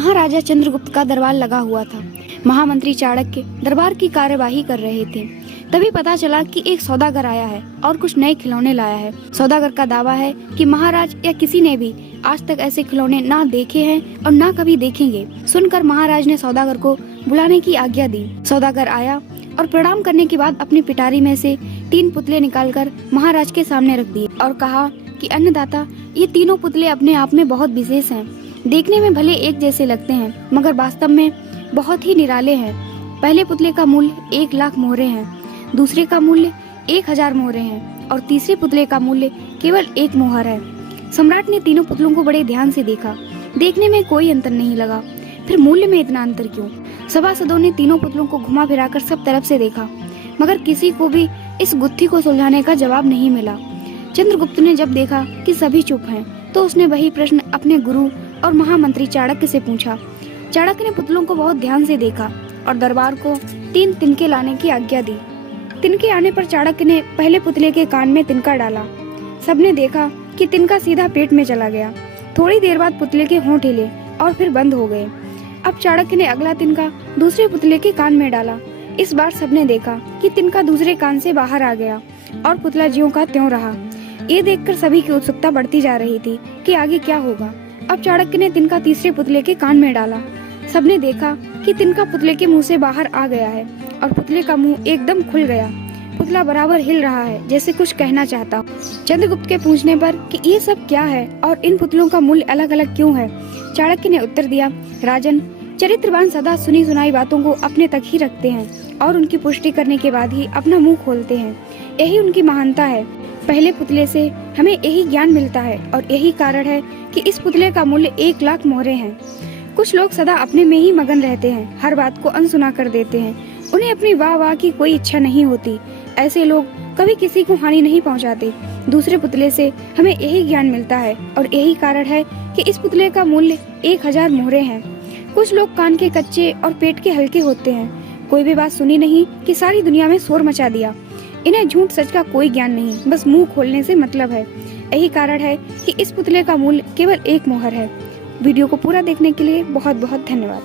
महाराजा चंद्रगुप्त का दरबार लगा हुआ था। महामंत्री चाणक्य दरबार की कार्यवाही कर रहे थे। तभी पता चला कि एक सौदागर आया है और कुछ नए खिलौने लाया है। सौदागर का दावा है कि महाराज या किसी ने भी आज तक ऐसे खिलौने ना देखे हैं और ना कभी देखेंगे। सुनकर महाराज ने सौदागर को बुलाने की आज्ञा दी। सौदागर आया और प्रणाम करने के बाद अपनी पिटारी में से 3 पुतले निकालकर महाराज के सामने रख दिए और कहा कि अन्नदाता, ये तीनों पुतले अपने आप में बहुत विशेष हैं। देखने में भले एक जैसे लगते हैं मगर वास्तव में बहुत ही निराले हैं। पहले पुतले का मूल्य 1 लाख मोहरे हैं, दूसरे का मूल्य 1000 मोहरे हैं और तीसरे पुतले का मूल्य केवल 1 मोहर है। सम्राट ने तीनों पुतलों को बड़े ध्यान से देखा। देखने में कोई अंतर नहीं लगा। फिर मूल्य में इतना अंतर क्यों? सभासदों ने तीनों पुतलों को घुमा फिराकर सब तरफ से देखा मगर किसी को भी इस गुत्थी को सुलझाने का जवाब नहीं मिला। चंद्रगुप्त ने जब देखा कि सभी चुप हैं, तो उसने वही प्रश्न अपने गुरु और महामंत्री चाणक्य से पूछा। चाणक्य ने पुतलों को बहुत ध्यान से देखा और दरबार को 3 तिनके लाने की आज्ञा दी। तिनके आने पर चाणक्य ने पहले पुतले के कान में तिनका डाला। सबने देखा कि तिनका सीधा पेट में चला गया। थोड़ी देर बाद पुतले के होंठ हिले और फिर बंद हो गए। अब चाणक्य ने अगला तिनका दूसरे पुतले के कान में डाला। इस बार सबने देखा कि तिनका दूसरे कान से बाहर आ गया और पुतला ज्यों का त्यों रहा। ये देखकर सभी की उत्सुकता बढ़ती जा रही थी कि आगे क्या होगा। अब चाणक्य ने तिनका तीसरे पुतले के कान में डाला। सबने देखा कि तिनका पुतले के मुंह से बाहर आ गया है और पुतले का मुंह एकदम खुल गया। पुतला बराबर हिल रहा है जैसे कुछ कहना चाहता। चंद्रगुप्त के पूछने पर कि ये सब क्या है और इन पुतलों का मूल्य अलग अलग क्यों है, चाणक्य ने उत्तर दिया, राजन, चरित्रवान सदा सुनी सुनाई बातों को अपने तक ही रखते हैं और उनकी पुष्टि करने के बाद ही अपना मुंह खोलते हैं। यही उनकी महानता है। पहले पुतले से हमें यही ज्ञान मिलता है और यही कारण है कि इस पुतले का मूल्य 1 लाख मोहरे हैं। कुछ लोग सदा अपने में ही मगन रहते हैं, हर बात को अनसुना कर देते हैं। उन्हें अपनी वाह वाह की कोई इच्छा नहीं होती। ऐसे लोग कभी किसी को हानि नहीं पहुंचाते। दूसरे पुतले से हमें यही ज्ञान मिलता है और यही कारण है कि इस पुतले का मूल्य 1000 मोहरे हैं। कुछ लोग कान के कच्चे और पेट के हल्के होते हैं। कोई भी बात सुनी नहीं कि सारी दुनिया में शोर मचा दिया। इन्हें झूठ सच का कोई ज्ञान नहीं, बस मुंह खोलने से मतलब है। यही कारण है कि इस पुतले का मूल्य केवल 1 मोहर है। वीडियो को पूरा देखने के लिए बहुत बहुत धन्यवाद।